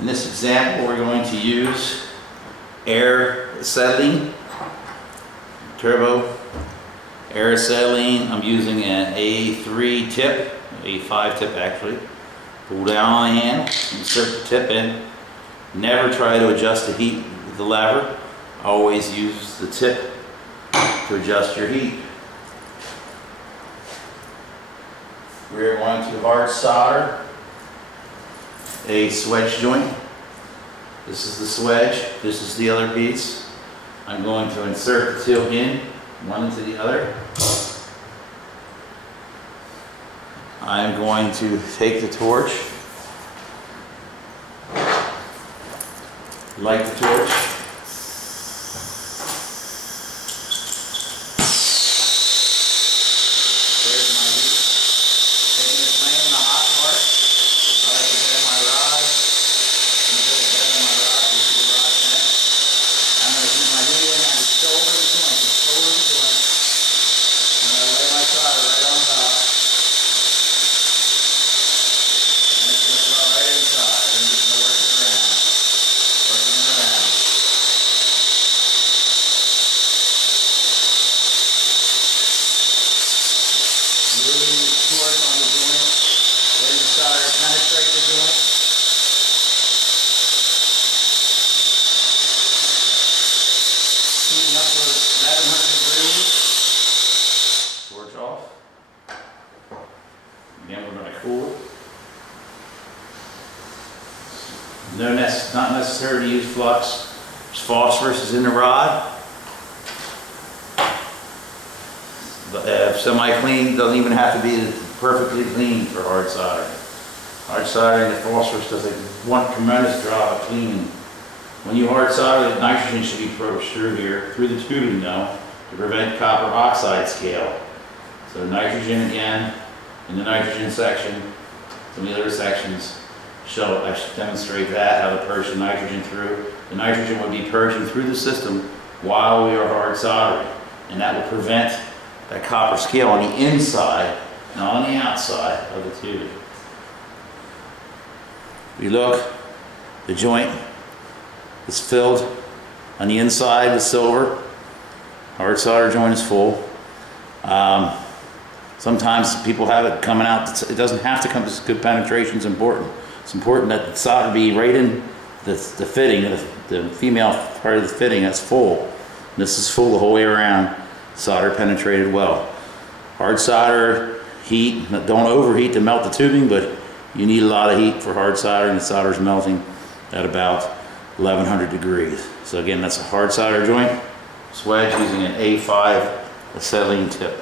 In this example, we're going to use air acetylene, turbo air acetylene. I'm using an A3 tip, A5 tip actually. Pull down on the handle, insert the tip in. Never try to adjust the heat with the lever. Always use the tip to adjust your heat. We're going to hard solder a swedge joint. This is the swedge, this is the other piece. I'm going to insert the two in, one into the other. I'm going to take the torch, light the torch. There's my heat. Taking the flame in the hot part. I like to bend my rod. Until I bend my rod, you see the rod bent. I'm going to keep my heat in at the shoulder of the joint. The shoulder of the joint. I'm going to lay my solder right on top. And it's going to flow right inside. And just going to work it around. Working it around. Moving the torch on the joint, letting the solder penetrate the joint. Heating up to 1100 degrees. Torch off. Again, we're going to cool it. Not necessary to use flux. There's phosphorus is in the rod. But semi-clean doesn't even have to be perfectly clean for hard soldering. Hard soldering, the phosphorus does one tremendous job of cleaning. When you hard solder, the nitrogen should be approached through here, through the tubing though, to prevent copper oxide scale. So nitrogen again, in the nitrogen section, some of the other sections show, I should demonstrate that, how to purge the nitrogen through. The nitrogen would be purging through the system while we are hard soldering, and that will prevent that copper scale on the inside, not on the outside of the tube. We look, the joint is filled on the inside with silver. Hard solder joint is full. Sometimes people have it coming out, it doesn't have to come, good penetration is important. It's important that the solder be right in the fitting, the female part of the fitting that's full. And this is full the whole way around. Solder penetrated well. Hard solder, heat, don't overheat to melt the tubing, but you need a lot of heat for hard soldering. The solder is melting at about 1100 degrees. So again, that's a hard solder joint, swedge using an A5 acetylene tip.